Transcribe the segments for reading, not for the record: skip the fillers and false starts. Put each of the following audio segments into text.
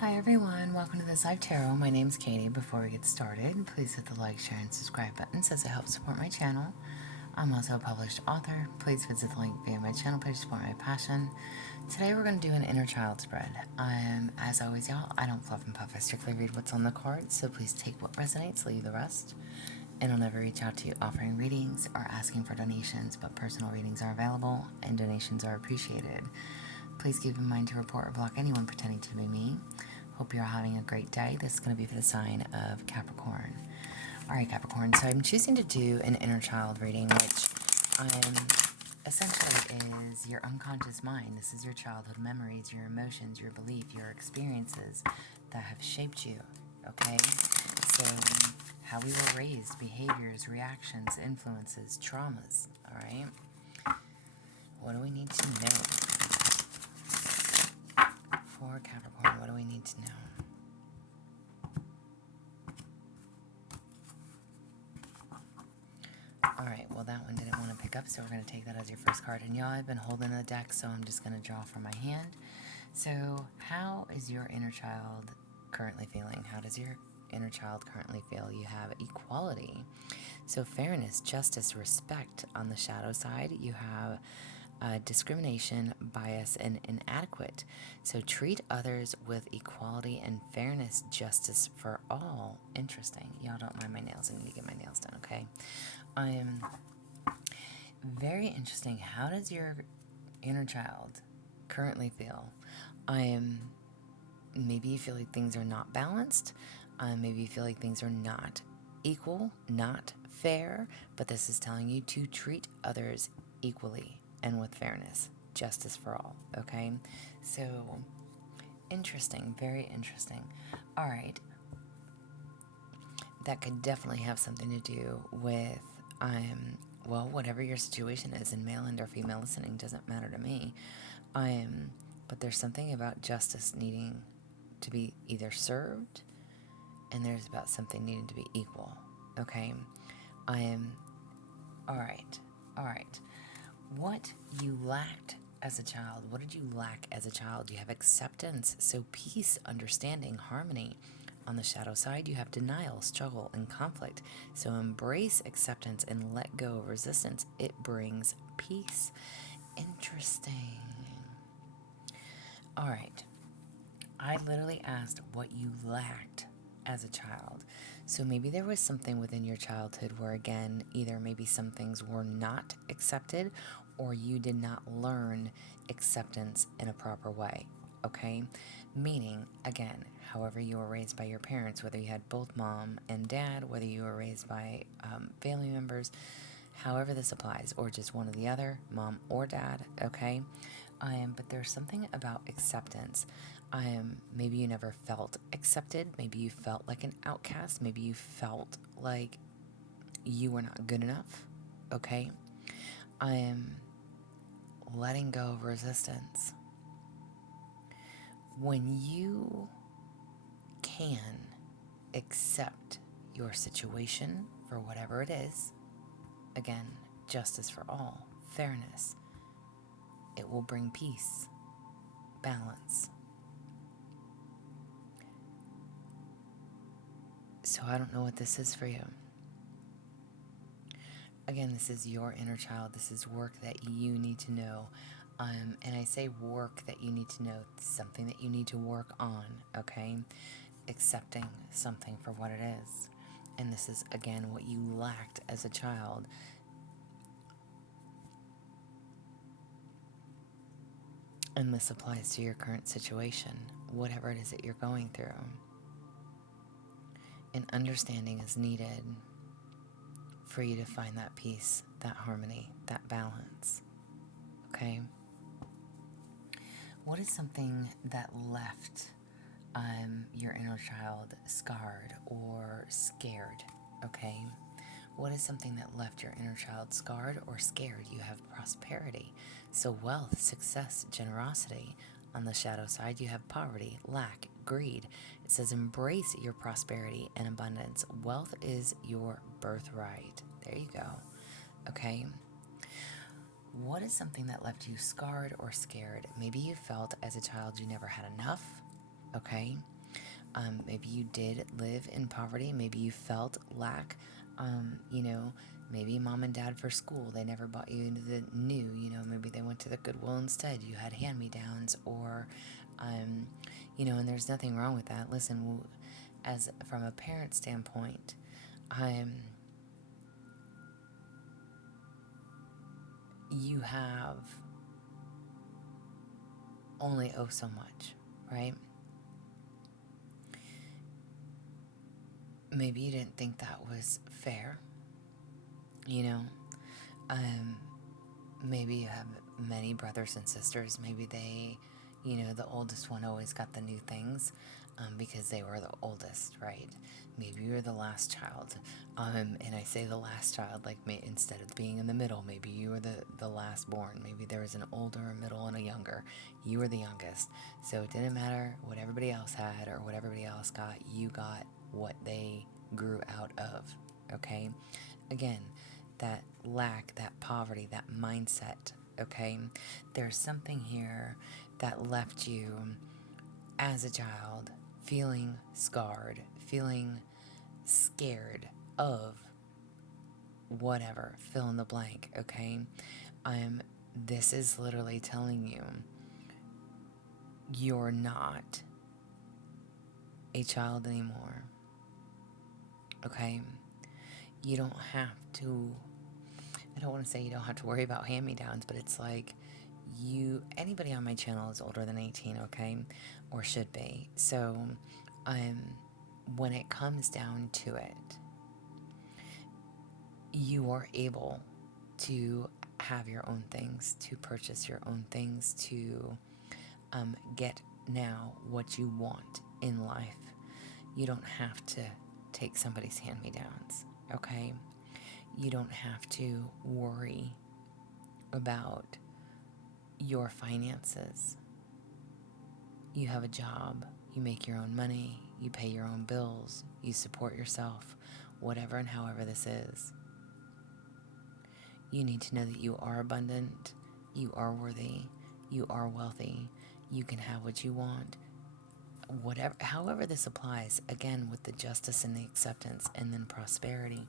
Hi everyone, welcome to this live tarot. My name's Katie. Before we get started, please hit the like, share, and subscribe buttons as it helps support my channel. I'm also a published author. Please visit the link via my channel page to support my passion. Today we're going to do an inner child spread. As always, y'all, I don't fluff and puff. I strictly read what's on the card, so please take what resonates, leave the rest. And I'll never reach out to you offering readings or asking for donations, but personal readings are available and donations are appreciated. Please keep in mind to report or block anyone pretending to be me. Hope you're having a great day. This is going to be for the sign of Capricorn. Alright, Capricorn, so I'm choosing to do an inner child reading, which essentially is your unconscious mind. This is your childhood memories, your emotions, your belief, your experiences that have shaped you, okay? So, how we were raised, behaviors, reactions, influences, traumas, alright? What do we need to know? For Capricorn, what do we need to know? Alright, well that one didn't want to pick up, so we're going to take that as your first card. And y'all, I've been holding the deck, so I'm just going to draw from my hand. So, how is your inner child currently feeling? How does your inner child currently feel? You have equality. So, fairness, justice, respect on the shadow side. You have discrimination, bias, and inadequate. So treat others with equality and fairness, justice for all. Interesting. Y'all don't mind my nails. I need to get my nails done, okay? Very interesting. How does your inner child currently feel? Maybe you feel like things are not balanced. Maybe you feel like things are not equal, not fair, but this is telling you to treat others equally and with fairness, justice for all, okay? So, interesting, very interesting. All right, that could definitely have something to do with, well, whatever your situation is, in male and or female listening, doesn't matter to me. But there's something about justice needing to be either served, and there's about something needing to be equal, okay? All right. What you lacked as a child. What did you lack as a child? You have acceptance, so peace, understanding, harmony. On the shadow side, you have denial, struggle, and conflict. So embrace acceptance and let go of resistance. It brings peace. Interesting. All right. I literally asked what you lacked as a child. So maybe there was something within your childhood where, again, either maybe some things were not accepted or you did not learn acceptance in a proper way, okay? Meaning, again, however you were raised by your parents, whether you had both mom and dad, whether you were raised by family members, however this applies, or just one or the other, mom or dad, okay? But there's something about acceptance. Maybe you never felt accepted. Maybe you felt like an outcast. Maybe you felt like you were not good enough, okay? Letting go of resistance. When you can accept your situation for whatever it is, again, justice for all, fairness, it will bring peace, balance. So I don't know what this is for you. Again, this is your inner child. This is work that you need to know. And I say work that you need to know, something that you need to work on, okay? Accepting something for what it is. And this is, again, what you lacked as a child. And this applies to your current situation, whatever it is that you're going through. And understanding is needed for you to find that peace, that harmony, that balance. Okay? What is something that left your inner child scarred or scared? Okay? What is something that left your inner child scarred or scared? You have prosperity. So wealth, success, generosity. On the shadow side, you have poverty, lack, greed. It says embrace your prosperity and abundance. Wealth is your birthright. There you go. Okay? What is something that left you scarred or scared? Maybe you felt as a child you never had enough. okay? Maybe you did live in poverty. Maybe you felt lack. You know, maybe mom and dad for school, they never bought you into the new, maybe they went to the Goodwill instead. You had hand-me-downs or, um, and there's nothing wrong with that. Listen, as from a parent standpoint, you have only so much, right? Maybe you didn't think that was fair, you know. Um, Maybe you have many brothers and sisters. Maybe they, the oldest one always got the new things because they were the oldest, right? Maybe you're the last child. And I say the last child, like instead of being in the middle, maybe you were the last born. Maybe there was an older, a middle, and a younger. You were the youngest. So it didn't matter what everybody else had or what everybody else got. You got what they grew out of, okay? Again, that lack, that poverty, that mindset, okay? There's something here that left you as a child feeling scarred, feeling scared of whatever, fill in the blank, okay? This is literally telling you you're not a child anymore, okay? You don't have to, I don't want to say you don't have to worry about hand-me-downs, but it's like anybody on my channel is older than 18, okay? Or should be. So, when it comes down to it, you are able to have your own things, to purchase your own things, to get now what you want in life. You don't have to take somebody's hand-me-downs, okay? You don't have to worry about your finances. You have a job, you make your own money, you pay your own bills, you support yourself, whatever and however this is. You need to know that you are abundant, you are worthy, you are wealthy, you can have what you want. Whatever, however this applies, again, with the justice and the acceptance and then prosperity.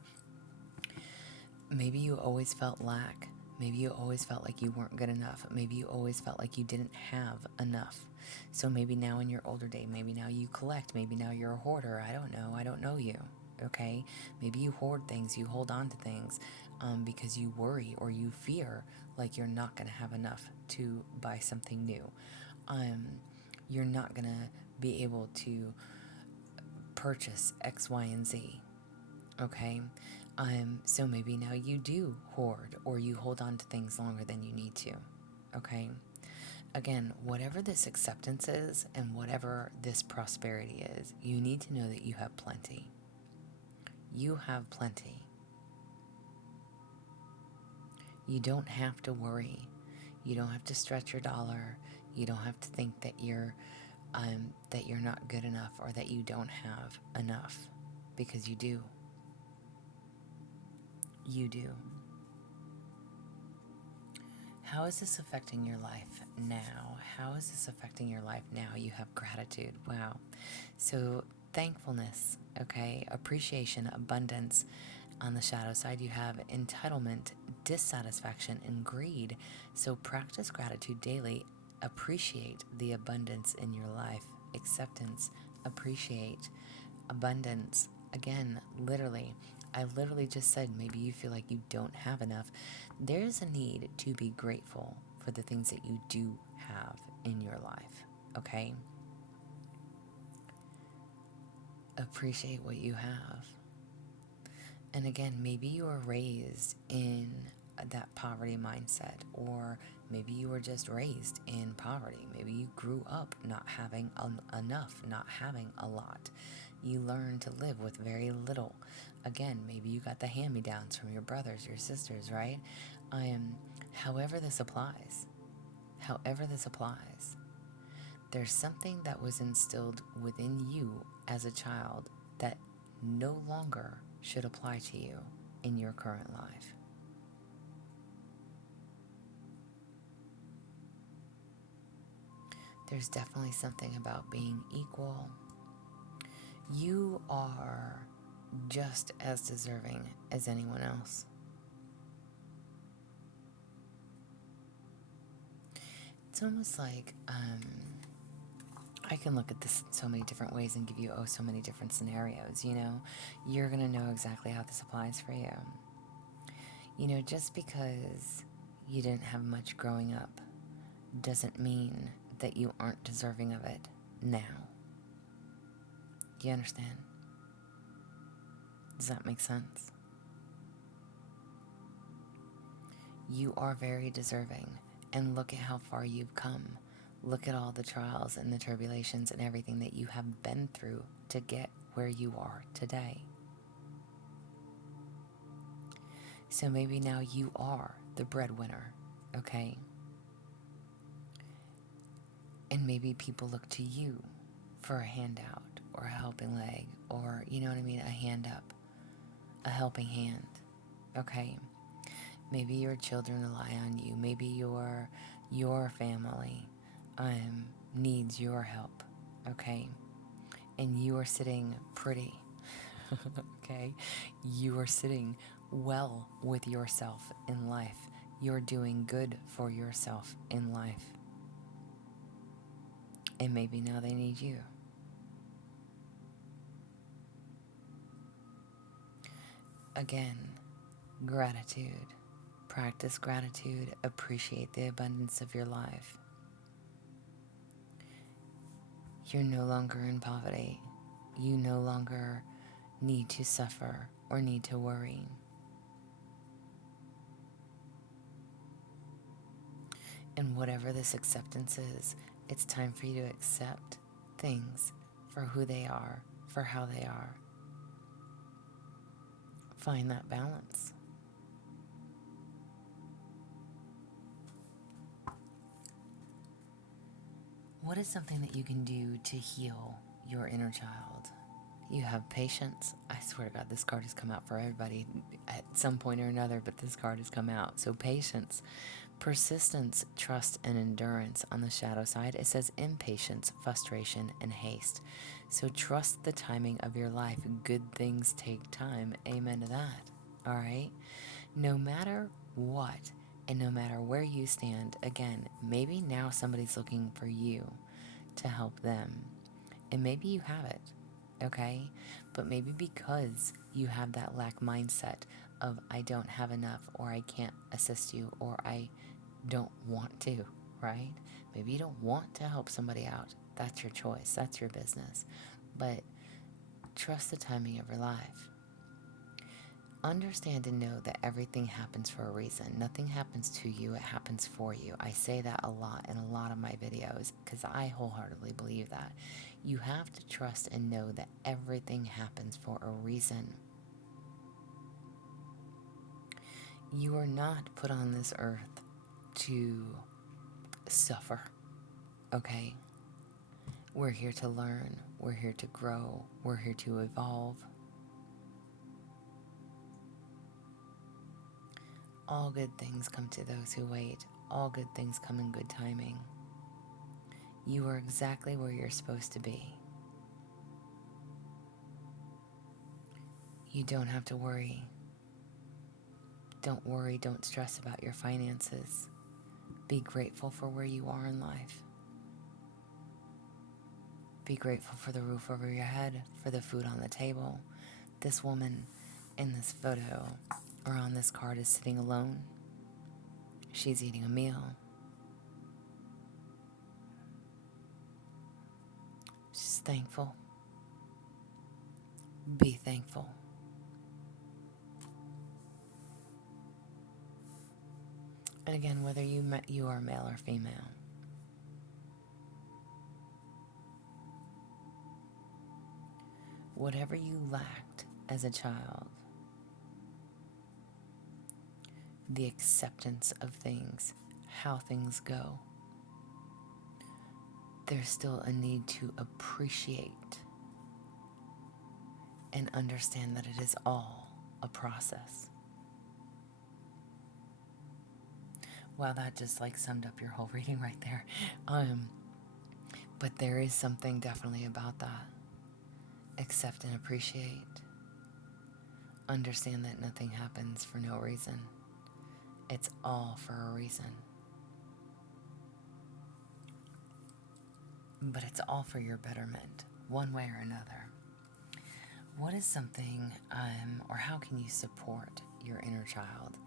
Maybe you always felt lack. Maybe you always felt like you weren't good enough. Maybe you always felt like you didn't have enough. So maybe now in your older day, maybe now you collect. Maybe now you're a hoarder. I don't know. I don't know you. Okay? Maybe you hoard things. You hold on to things because you worry or you fear like you're not going to have enough to buy something new. You're not going to be able to purchase X, Y, and Z. Okay? So maybe now you do hoard or you hold on to things longer than you need to. Okay? Again, whatever this acceptance is and whatever this prosperity is, you need to know that you have plenty. You have plenty. You don't have to worry. You don't have to stretch your dollar. You don't have to think that you're not good enough or that you don't have enough, because you do. You do. How is this affecting your life now? How is this affecting your life now? You have gratitude. Wow. So thankfulness, okay? Appreciation, abundance. On the shadow side, you have entitlement, dissatisfaction, and greed. So practice gratitude daily. Appreciate the abundance in your life. Acceptance, appreciate, abundance. Again, literally, I literally just said maybe you feel like you don't have enough. There's a need to be grateful for the things that you do have in your life, okay? Appreciate what you have. And again, maybe you were raised in that poverty mindset, or maybe you were just raised in poverty. Maybe you grew up not having enough, not having a lot. You learned to live with very little. Again, maybe you got the hand-me-downs from your brothers, your sisters, right? However this applies, there's something that was instilled within you as a child that no longer should apply to you in your current life. There's definitely something about being equal. You are just as deserving as anyone else. It's almost like I can look at this in so many different ways and give you so many different scenarios. You're going to know exactly how this applies for you. Just because you didn't have much growing up doesn't mean that you aren't deserving of it now. Do you understand? Does that make sense? You are very deserving, and look at how far you've come. Look at all the trials and the tribulations and everything that you have been through to get where you are today. So maybe now you are the breadwinner, okay? And maybe people look to you for a handout or a helping leg or, you know what I mean, a hand up, a helping hand, okay? Maybe your children rely on you. Maybe your family needs your help, okay? And you are sitting pretty, okay? You are sitting well with yourself in life. You're doing good for yourself in life. And maybe now they need you. Again, gratitude. Practice gratitude. Appreciate the abundance of your life. You're no longer in poverty. You no longer need to suffer or need to worry. And whatever this acceptance is, it's time for you to accept things for who they are, for how they are. Find that balance. What is something that you can do to heal your inner child? You have patience. I swear to God, this card has come out for everybody at some point or another, but this card has come out. So patience, persistence, trust, and endurance. On the shadow side, it says impatience, frustration, and haste. So trust the timing of your life. Good things take time. Amen to that. All right? No matter what, and no matter where you stand, again, maybe now somebody's looking for you to help them. And maybe you have it, okay? But maybe because you have that lack mindset of I don't have enough, or I can't assist you, or I don't want to, right? Maybe you don't want to help somebody out. That's your choice. That's your business. But trust the timing of your life. Understand and know that everything happens for a reason. Nothing happens to you, it happens for you. I say that a lot in a lot of my videos because I wholeheartedly believe that. You have to trust and know that everything happens for a reason. You are not put on this earth to suffer, okay? We're here to learn. We're here to grow. We're here to evolve. All good things come to those who wait. All good things come in good timing. You are exactly where you're supposed to be. You don't have to worry. Don't worry, don't stress about your finances. Be grateful for where you are in life. Be grateful for the roof over your head, for the food on the table. This woman in this photo or on this card is sitting alone. She's eating a meal. She's thankful. Be thankful. And again, whether you are male or female, whatever you lacked as a child, the acceptance of things, how things go, there's still a need to appreciate and understand that it is all a process. Wow, that just like summed up your whole reading right there. But there is something definitely about that. Accept and appreciate. Understand that nothing happens for no reason. It's all for a reason. But it's all for your betterment, one way or another. What is something, or how can you support your inner child?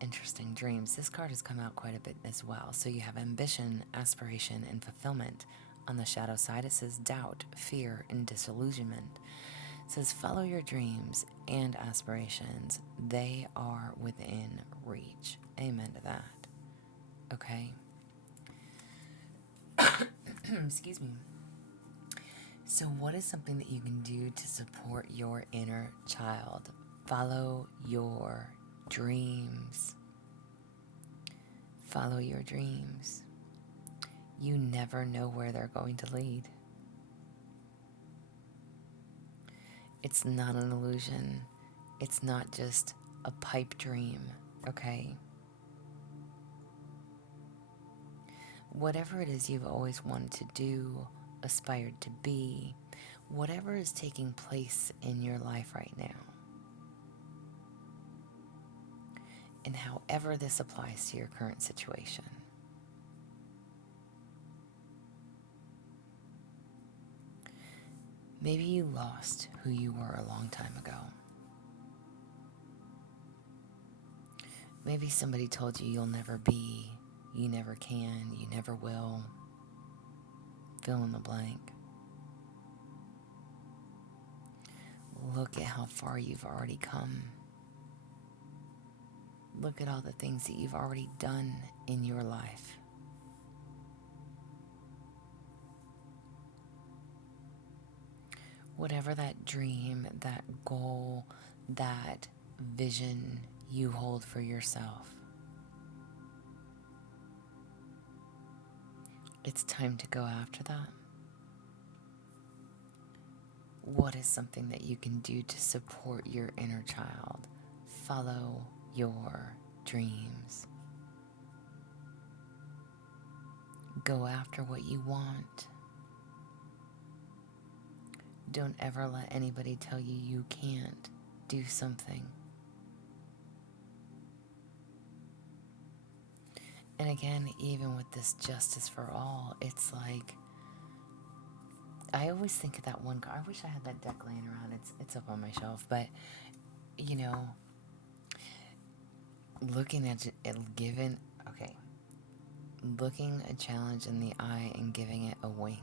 Interesting, dreams. This card has come out quite a bit as well. So you have ambition, aspiration, and fulfillment. On the shadow side, it says doubt, fear, and disillusionment. It says follow your dreams and aspirations. They are within reach. Amen to that. Okay? Excuse me. So what is something that you can do to support your inner child? Follow your dreams. Follow your dreams. You never know where they're going to lead. It's not an illusion. It's not just a pipe dream, okay? Whatever it is you've always wanted to do, aspired to be, whatever is taking place in your life right now, and however this applies to your current situation, maybe you lost who you were a long time ago. Maybe somebody told you you'll never be, you never can, you never will. Fill in the blank. Look at how far you've already come. Look at all the things that you've already done in your life. Whatever that dream, that goal, that vision you hold for yourself, it's time to go after that. What is something that you can do to support your inner child? Follow your dreams. Go after what you want. Don't ever let anybody tell you you can't do something. And again, even with this justice for all, it's like, I always think of that one card. I wish I had that deck laying around. It's up on my shelf. But, you know, looking at it, looking a challenge in the eye and giving it a wink.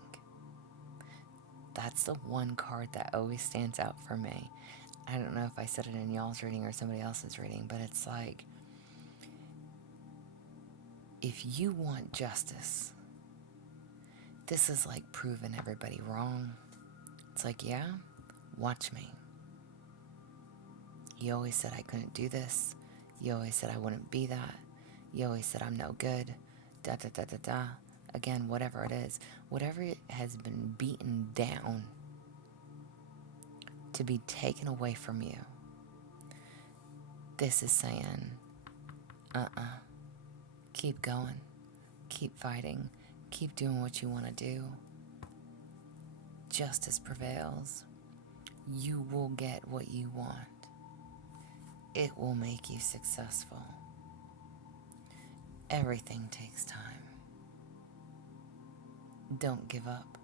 That's the one card that always stands out for me. I don't know if I said it in y'all's reading or somebody else's reading, but it's like, if you want justice, this is like proving everybody wrong. It's like, yeah, watch me. You always said I couldn't do this. You always said I wouldn't be that. You always said I'm no good. Da da da da da. Again, whatever it is, whatever it has been beaten down to be taken away from you, this is saying, keep going, keep fighting, keep doing what you want to do. Justice prevails. You will get what you want. It will make you successful. Everything takes time. Don't give up.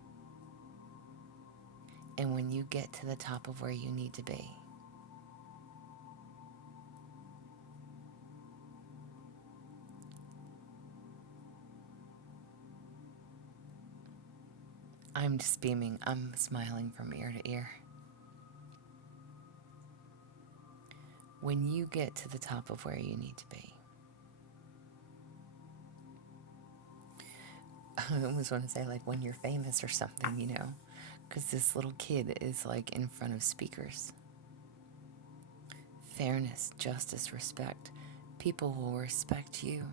And when you get to the top of where you need to be, I'm just beaming. I'm smiling from ear to ear. When you get to the top of where you need to be, I almost want to say like when you're famous or something, you know, because this little kid is like in front of speakers. Fairness, justice, respect. People will respect you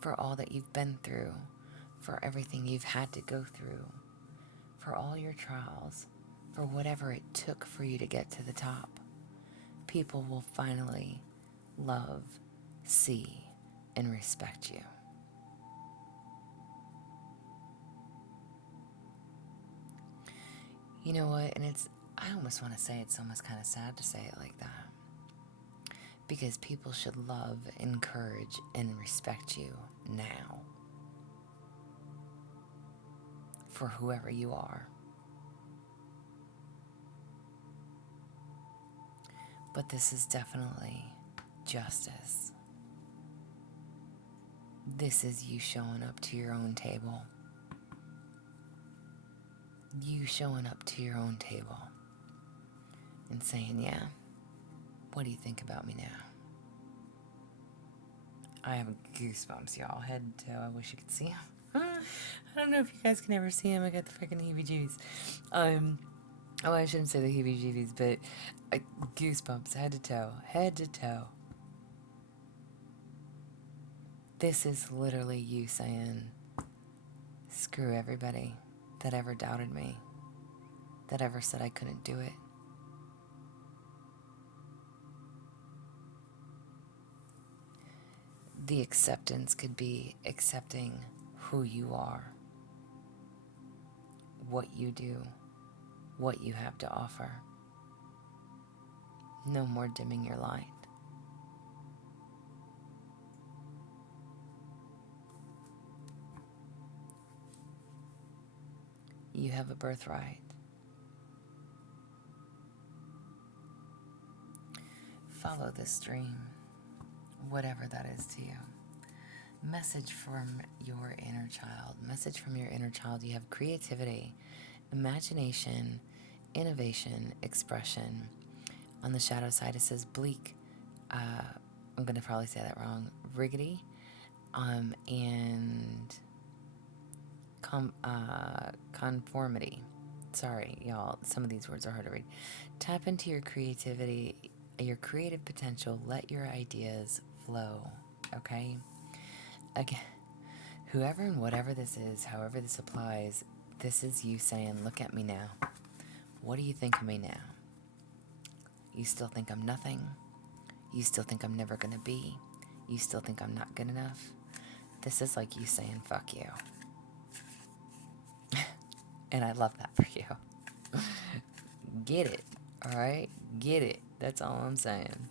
for all that you've been through, for everything you've had to go through, for all your trials, for whatever it took for you to get to the top. People will finally love, see, and respect you. You know what? And I almost want to say it's almost kind of sad to say it like that. Because people should love, encourage, and respect you now for whoever you are. But this is definitely justice. This is you showing up to your own table. You showing up to your own table and saying, yeah, what do you think about me now? I have goosebumps, y'all, head to toe. I wish you could see them. I don't know if you guys can ever see them. I got the freaking heebie-jeebies. Oh, I shouldn't say the heebie-jeebies, but goosebumps, head to toe, head to toe. This is literally you saying, screw everybody that ever doubted me, that ever said I couldn't do it. The acceptance could be accepting who you are, what you do, what you have to offer. No more dimming your light. You have a birthright. Follow this dream, whatever that is to you. Message from your inner child. Message from your inner child. You have creativity, imagination, innovation, expression. On the shadow side, it says bleak. I'm going to probably say that wrong. Riggedy. And conformity. Sorry, y'all. Some of these words are hard to read. Tap into your creativity, your creative potential. Let your ideas flow. Okay? Again, whoever and whatever this is, however this applies, this is you saying, look at me now. What do you think of me now? You still think I'm nothing? You still think I'm never going to be? You still think I'm not good enough? This is like you saying, fuck you. And I love that for you. Get it, all right? Get it. That's all I'm saying.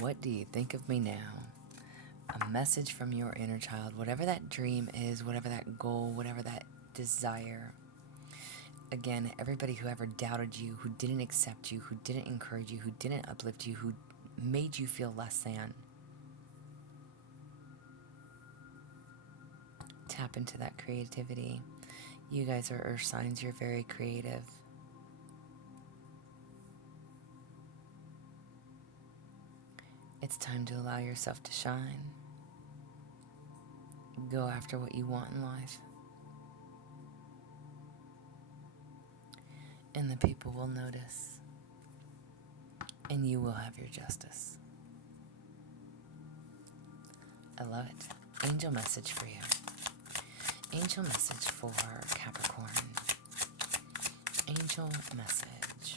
What do you think of me now? A message from your inner child, whatever that dream is, whatever that goal, whatever that desire. Again, everybody who ever doubted you, who didn't accept you, who didn't encourage you, who didn't uplift you, who made you feel less than. Tap into that creativity. You guys are earth signs. You're very creative. It's time to allow yourself to shine. Go after what you want in life. And the people will notice. And you will have your justice. I love it. Angel message for you. Angel message for Capricorn. Angel message.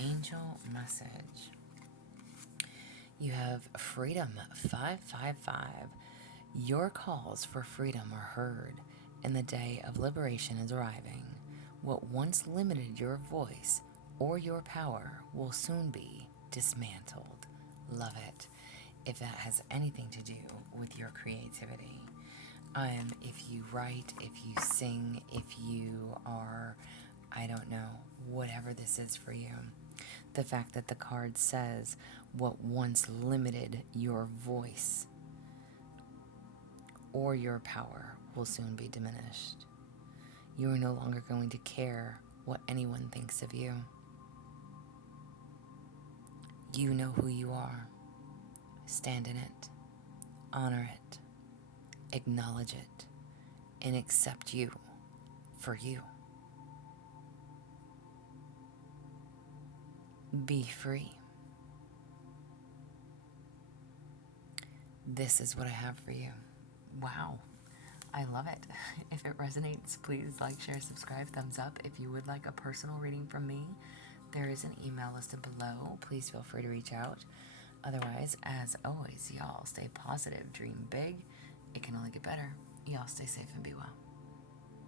Angel message. You have freedom, 555. Your calls for freedom are heard, and the day of liberation is arriving. What once limited your voice or your power will soon be dismantled. Love it. If that has anything to do with your creativity. If you write, if you sing, if you are, I don't know, whatever this is for you. The fact that the card says what once limited your voice or your power will soon be diminished. You are no longer going to care what anyone thinks of you. You know who you are. Stand in it, honor it, acknowledge it, and accept you for you. Be free. This is what I have for you. Wow. I love it. If it resonates, please like, share, subscribe, thumbs up. If you would like a personal reading from me, there is an email listed below. Please feel free to reach out. Otherwise, as always, y'all stay positive, dream big. It can only get better. Y'all stay safe and be well.